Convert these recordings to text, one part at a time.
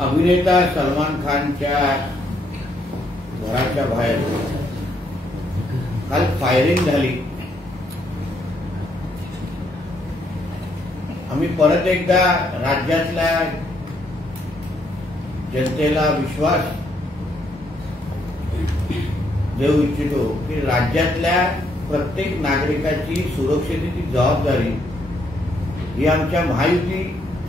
अभिनेता सलमान खानच्या घराच्या बाहेर काल फायरिंग झाली। आम्ही परत एकदा राज्यातल्या जनतेला विश्वास देऊ इच्छितो की राज्यातल्या प्रत्येक नागरिकाची सुरक्षेची जबाबदारी ही आमच्या महायुती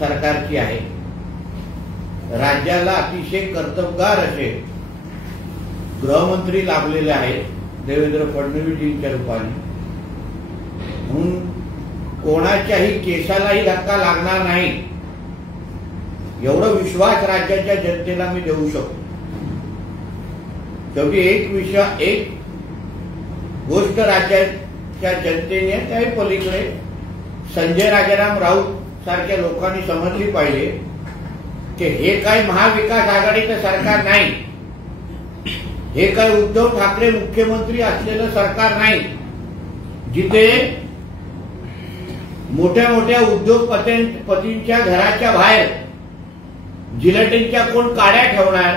सरकारची आहे। राज्याला अतिशय कर्तबगार असे गृहमंत्री लाभलेले आहेत देवेंद्र फडणवीसजींच्या रूपाने, म्हणून कोणाच्याही केसालाही धक्का लागणार नाही एवढा विश्वास राज्याच्या जनतेला मी देऊ शकतो। शेवटी एक गोष्ट राज्याच्या जनतेने त्याही पलीकडे संजय राजाराम राऊत सारख्या लोकांनी समजली पाहिजे की हे काय महाविकास आघाडीचं सरकार नाही, हे काय उद्धव ठाकरे मुख्यमंत्री असलेलं सरकार नाही, जिथे मोठ्या मोठ्या उद्योगपतींच्या घराच्या बाहेर जिलेटिनच्या कोण काड्या ठेवणार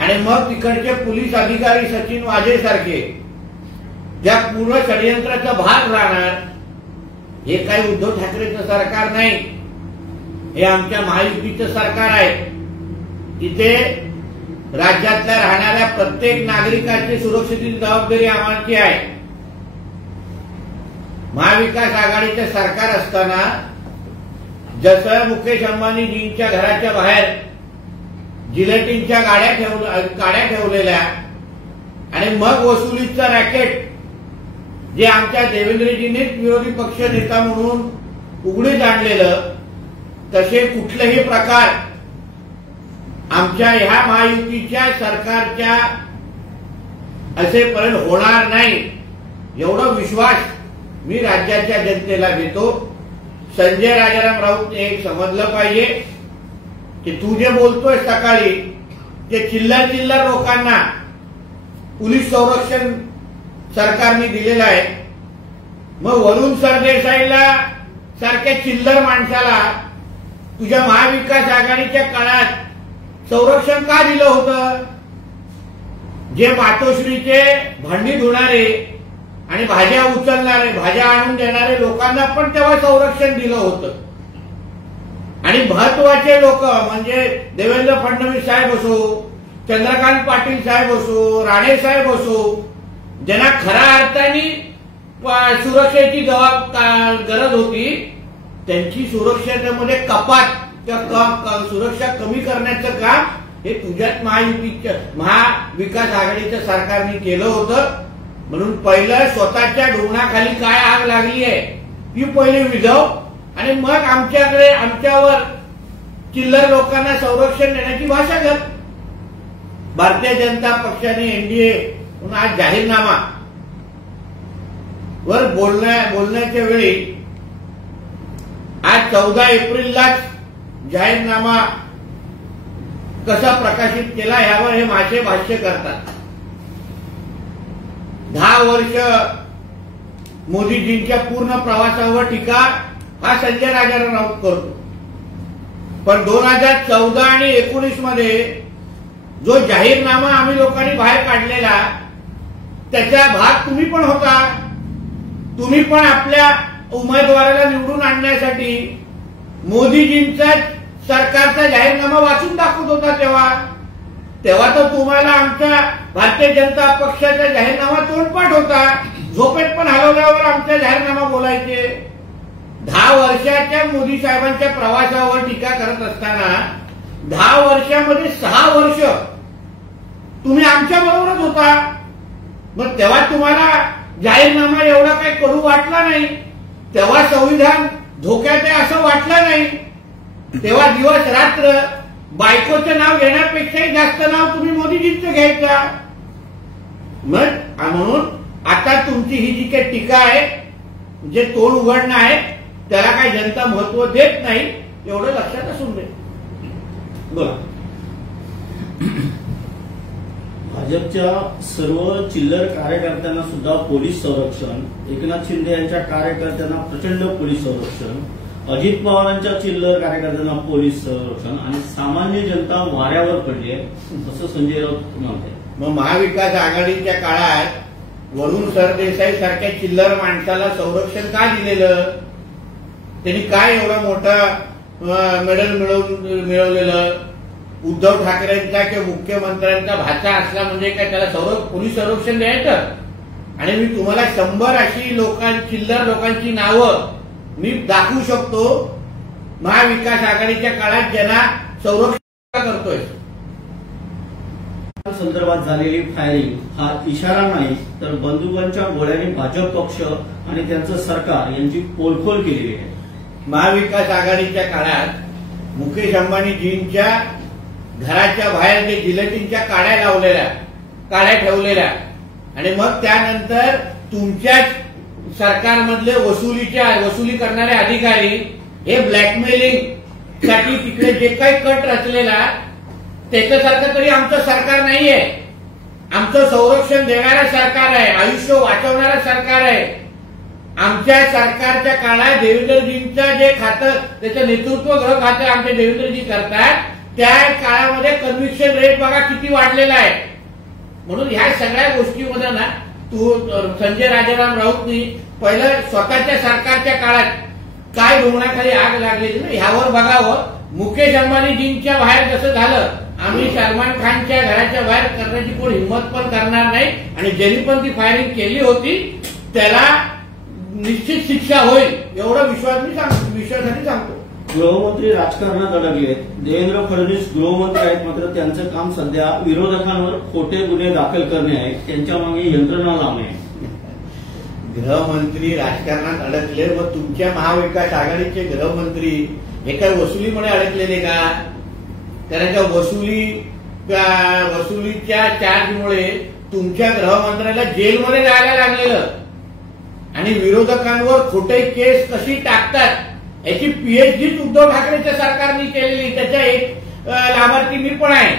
आणि मग तिकडचे पोलीस अधिकारी सचिन वाझे सारखे ज्या पूर्ण षडयंत्राचा भाग राहणार, हे काही उद्धव ठाकरेचं सरकार नाही, हे आमच्या महायुतीचं सरकार आहे। तिथे राज्यातल्या राहणाऱ्या प्रत्येक नागरिकाची सुरक्षेची जबाबदारी आम्हाची आहे। महाविकास आघाडीचं सरकार असताना जसं मुकेश अंबानीजींच्या घराच्या बाहेर जिलेटिनच्या काड्या ठेवलेल्या आणि मग वसुलीचं रॅकेट जे आमच्या देवेंद्रजींनीच विरोधी पक्ष नेता म्हणून उघडीच आणलेलं, तसे कुठलेही प्रकार आमच्या ह्या महायुतीच्या सरकारच्या असेपर्यंत होणार नाही एवढा विश्वास मी राज्याच्या जनतेला देतो। संजय राजाराम राऊत एक समजलं पाहिजे की तू जे बोलतोय सकाळी ते चिल्लर लोकांना पोलीस संरक्षण सरकारने दिलेलं आहे, मग वरुण सरदेसाईला सारख्या चिल्लर माणसाला तुझ्या महाविकास आघाडीच्या काळात संरक्षण का दिलं होतं? जे मातोश्रीचे भांडी धुणारे आणि भाज्या उचलणारे, भाज्या आणून देणारे लोकांना पण तेव्हा संरक्षण दिलं होतं। आणि महत्वाचे लोक म्हणजे देवेंद्र फडणवीस साहेब असो, चंद्रकांत पाटील साहेब असो, राणे साहेब असो, ज्यांना खऱ्या अर्थाने सुरक्षेची गरज होती, त्यांची सुरक्षेमध्ये कपात किंवा सुरक्षा कमी करण्याचं काम हे तुझ्याच महाविकास आघाडीच्या सरकारने केलं होतं। म्हणून पहिलं स्वतःच्या ढोंगणाखाली काय आग लागली आहे ती पहिले विझव आणि मग आमच्यावर चिल्लर लोकांना संरक्षण देण्याची भाषा कर। भारतीय जनता पक्षाने एनडीए आज जाहीरनामा वर बोलण्याच्या वेळी आज 14 एप्रिललाच जाहीरनामा कसा प्रकाशित केला यावर हे माझे भाष्य करतात। 10 वर्ष मोदीजींच्या पूर्ण प्रवासावर टीका हा संजय राजाराम राऊत करतो, पण 2014 आणि 19 मध्ये जो जाहीरनामा आम्ही लोकांनी बाहेर काढलेला त्याचा भाग तुम्ही पण होता। तुम्ही पण आपल्या उमेदवाराला निवडून आणण्यासाठी मोदीजींचा सरकारचा जाहीरनामा वाचून दाखवत होता। तेव्हा तर तुम्हाला आमच्या भारतीय जनता पक्षाचा जाहीरनामा तोंडपाठ होता। झोपेत पण हलवल्यावर आमचा जाहीरनामा बोलायचे। 10 वर्षाच्या मोदी साहेबांच्या प्रवासावर टीका करत असताना 10 वर्षामध्ये 6 वर्ष तुम्ही आमच्या बरोबरच होता, मग तेव्हा तुम्हाला जाहीरनामा एवढा काही कडू वाटला नाही, तेव्हा संविधान धोक्यात आहे असं वाटलं नाही, तेव्हा दिवस रात्र बायकोचं नाव घेण्यापेक्षाही जास्त नाव तुम्ही मोदीजींचं घ्यायचा। म्हणून आता तुमची ही जी काही टीका आहे, जे तोंड उघडणं आहे, त्याला काही जनता महत्व देत नाही एवढं लक्षात असून दे। बोला। भाजपच्या सर्व चिल्लर कार्यकर्त्यांना सुद्धा पोलीस संरक्षण, एकनाथ शिंदे यांच्या कार्यकर्त्यांना प्रचंड पोलीस संरक्षण, अजित पवारांच्या चिल्लर कार्यकर्त्यांना पोलीस संरक्षण आणि सामान्य जनता वाऱ्यावर पडली आहे असं संजय राऊत म्हणतात. मग महाविकास आघाडीच्या काळात वरुण सरदेसाई सारख्या चिल्लर माणसाला संरक्षण का दिलेलं? त्यांनी काय एवढा मोठा मेडल मिळवलेलं? उद्धव ठाकरेंचा किंवा मुख्यमंत्र्यांचा भाचा असला म्हणजे काय त्याला पोलीस संरक्षण द्यायचं? आणि मी तुम्हाला 100 अशी चिल्लर लोकांची नावं मी दाखवू शकतो महाविकास आघाडीच्या काळात ज्यांना संरक्षण करतोय. संदर्भात झालेली फायरिंग हा इशारा नाही तर बंदुकांच्या गोळ्यांनी भाजप पक्ष आणि त्यांचं सरकार यांची पोलखोल केलेली आहे. महाविकास आघाडीच्या काळात मुकेश अंबानीजींच्या घराच्या बाहेर जे जिलेटिनच्या काड्या ठेवलेल्या आणि मग त्यानंतर तुमच्याच सरकारमधले वसुली करणारे अधिकारी हे ब्लॅकमेलिंग साठी तिकडे जे काही कट रचलेला त्याच्यासारखं तरी आमचं सरकार नाहीये. आमचं संरक्षण देणारं सरकार आहे, आयुष्य वाचवणारं सरकार आहे. आमच्या सरकारच्या काळात देवेंद्रजींचं जे खातं त्याचं नेतृत्व गृह खातं आमचे देवेंद्रजी करतात त्या काळामध्ये कन्व्हिक्शन रेट बघा किती वाढलेला आहे. म्हणून ह्या सगळ्या गोष्टीमध्ये ना संजय राजाराम राऊतनी पहिलं स्वतःच्या सरकारच्या काळात काय धोरणाखाली आग लागलेली ना ह्यावर बघावं. मुकेश अंबानीजींच्या बाहेर जसं झालं आम्ही सलमान खानच्या घराच्या बाहेर करण्याची कोण हिंमत पण करणार नाही आणि ज्यांनी पण ती फायरिंग केली होती त्याला निश्चित शिक्षा होईल एवढा विश्वासाने सांगतो. गृहमंत्री राजकारणात अडकले आहेत. देवेंद्र फडणवीस गृहमंत्री आहेत मात्र त्यांचं काम सध्या विरोधकांवर खोटे गुन्हे दाखल करणे आहे, त्यांच्या मागे यंत्रणा लावणे आहे. गृहमंत्री राजकारणात अडकले मग तुमच्या महाविकास आघाडीचे गृहमंत्री हे काय वसुलीमुळे अडकलेले का? कारण का वसुलीच्या चार्जमुळे तुमच्या गृहमंत्र्याला जेलमध्ये जायला लागलेलं आणि विरोधकांवर खोटे केस कशी टाकतात याची पीएचडी उद्धव ठाकरेच्या सरकारने केलेली त्याच्या एक लाभार्थी मी पण आहे.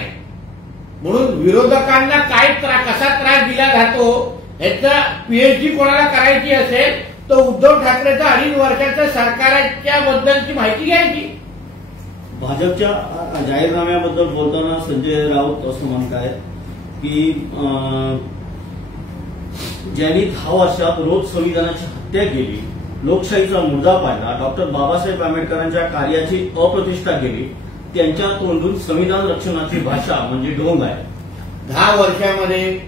म्हणून विरोधकांना काय कसा त्रास दिला जातो ह्याचा पीएचडी कोणाला करायची असेल तर उद्धव ठाकरेचं 2.5 वर्षाच्या सरकारच्या बद्दलची माहिती घ्यायची. भाजपच्या जाहीरनाम्याबद्दल बोलताना संजय राऊत असं म्हणतायत की ज्यांनी 10 वर्षात रोज संविधानाची हत्या केली, लोकशाहीचा मुद्दा पाडला, डॉक्टर बाबासाहेब आंबेडकरांच्या कार्याची अप्रतिष्ठा केली त्यांच्या तोंडून संविधान रक्षणाची भाषा म्हणजे ढोंग आहे. 10 वर्षामध्ये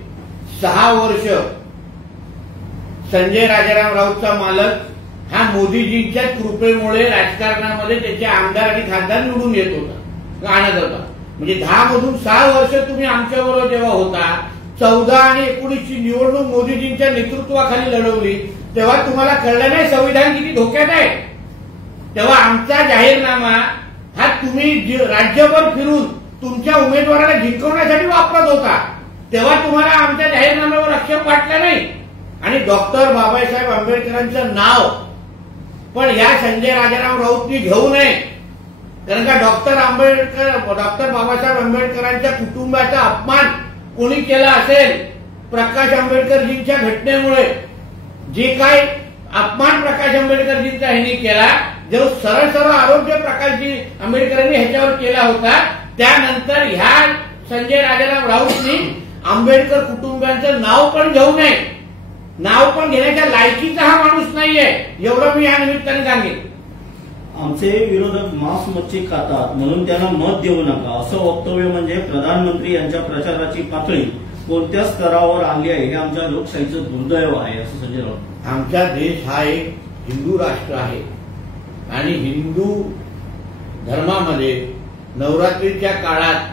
6 वर्ष संजय राजाराम राऊतचा मालक हा मोदीजींच्या कृपेमुळे राजकारणामध्ये त्याचे आमदार आणि खासदार निवडून येत होता आणत होता. म्हणजे 10 मधून 6 वर्ष तुम्ही आमच्याबरोबर जेव्हा होता 14 आणि 19 ची निवडणूक मोदीजींच्या नेतृत्वाखाली लढवली तेव्हा तुम्हाला कळलं नाही संविधान किती धोक्यात आहे. तेव्हा आमचा जाहीरनामा हा तुम्ही राज्यभर फिरून तुमच्या उमेदवाराला जिंकवण्यासाठी वापरत होता तेव्हा तुम्हाला आमच्या जाहीरनाम्यावर आक्षेप वाटला नाही. आणि डॉक्टर बाबासाहेब आंबेडकरांचं नाव पण ह्या संजय राजाराम राऊतनी घेऊ नये. कारण का डॉक्टर बाबासाहेब आंबेडकरांच्या कुटुंबाचा अपमान कोणी केला असेल प्रकाश आंबेडकरजींच्या घटनेमुळे जे काय अपमान प्रकाश आंबेडकरजींचा ह्यांनी केला जो सरळ आरोग्य प्रकाशजी आंबेडकरांनी ह्याच्यावर केला होता त्यानंतर ह्या संजय राजाराम राऊतनी आंबेडकर कुटुंबियांचं नाव पण घेऊ नये. नाव पण घेण्याच्या लायकीचा हा माणूस नाहीये एवढं मी या निमित्ताने सांगेन. आमचे विरोधक मांस मच्छी खातात म्हणून त्यांना मत देऊ नका असं वक्तव्य म्हणजे प्रधानमंत्री यांच्या प्रचाराची पातळी कोणत्या स्तरावर आणली आहे हे आमच्या लोकशाहीचं दुर्दैव आहे असं संजय राऊत. आमचा देश हा एक हिंदू राष्ट्र आहे आणि हिंदू धर्मामध्ये नवरात्रीच्या काळात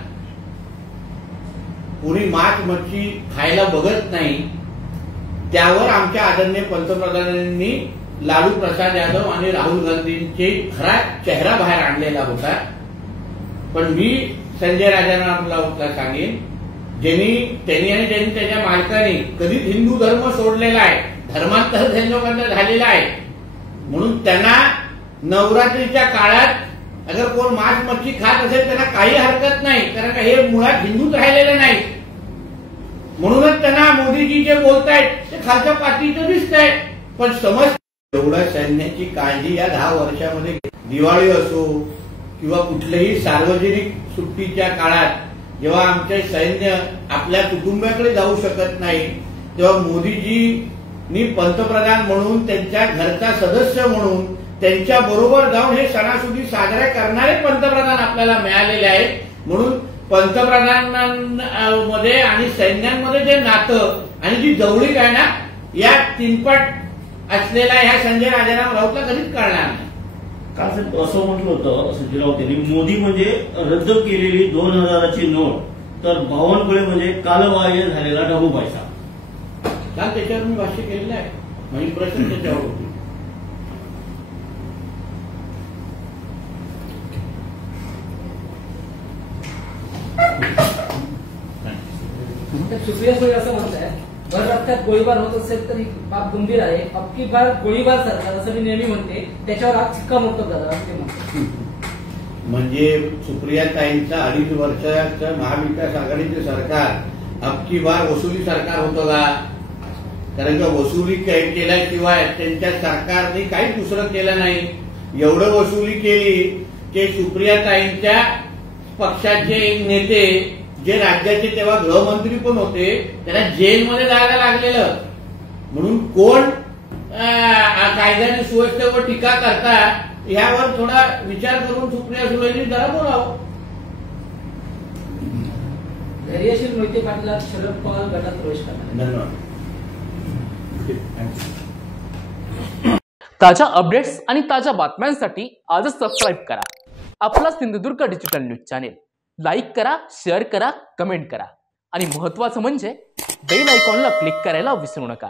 कोणी मांस मच्छी खायला बघत नाही. त्यावर आमच्या आदरणीय पंतप्रधानांनी लालू प्रसाद यादव आणि राहुल गांधींचे खरा चेहरा बाहेर आणलेला होता. पण मी संजय राजाराम राऊतला सांगेन त्यांनी आणि त्याच्या मालकाने कधीच हिंदू धर्म सोडलेला आहे, धर्मांतर त्या लोकांचा झालेला आहे. म्हणून त्यांना नवरात्रीच्या काळात अगर कोण मांस मच्छी खात असेल त्यांना काही हरकत नाही कारण हे मुळात हिंदूच राहिलेले नाही. म्हणूनच त्यांना मोदीजी जे बोलतायत ते खालच्या पातळीचं दिसतंय. पण समज एवढ्या सैन्याची काळजी या 10 वर्षामध्ये, दिवाळी असो किंवा कुठल्याही सार्वजनिक सुट्टीच्या काळात जेव्हा आमचे सैन्य आपल्या कुटुंबाकडे जाऊ शकत नाही, तेव्हा मोदीजींनी पंतप्रधान म्हणून, त्यांच्या घरचा सदस्य म्हणून त्यांच्या बरोबर जाऊन हे सणासुदी साजऱ्या करणारे पंतप्रधान आपल्याला मिळालेले आहेत. म्हणून पंतप्रधानांमध्ये आणि सैन्यांमध्ये जे नातं आणि जी जवळीक आहे ना, या तिनपट असलेल्या ह्या संजय राजाराम राऊतला कधीच कळणार नाही. काल असं म्हटलं होतं संजय राऊत यांनी, मोदी म्हणजे रद्द केलेली 2000ची नोट, तर बावनकुळे म्हणजे कालबाह्य झालेला ढबू पैसा. काल त्याच्यावर मी भाष्य केलेलं आहे. म्हणजे प्रश्न त्याच्यावर होते. सुप्रिया सुळे असं म्हणताय, भर रस्त्यात गोळीबार होत असेल तर ही बाब गंभीर आहे. अबकी बार गोळीबार सरकार असं मी नेहमी म्हणते, त्याच्यावर आज शिक्कामोर्तब झालं असं ते म्हणतात. म्हणजे सुप्रियाताईंचं 2.5 वर्षाचं महाविकास आघाडीचे सरकार अबकी बार वसुली सरकार होतं का? कारण का वसुली केल्याशिवाय त्यांच्या सरकारने काही दुसरं केलं नाही. एवढं वसुली केली की सुप्रियाताईंच्या पक्षाचे एक नेते, जे राज्याचे तेव्हा गृहमंत्री पण होते, त्यांना जेलमध्ये जायला लागलेलं. म्हणून कोण कायद्याने सुव्यवस्थेवर टीका करतात यावर थोडा विचार करून सुप्रिया सुळेंनी जरा बोलावं. धैर्यशील मोहिते पाटील शरद पवार गटात प्रवेश करणार. धन्यवाद. ताज्या अपडेट्स आणि ताज्या बातम्यांसाठी आजच सबस्क्राईब करा आपला Sindhudurg digital news channel. Like करा, शेअर करा, कमेंट करा आणि महत्त्वाचं म्हणजे बेल आयकॉनला क्लिक करायला विसरू नका.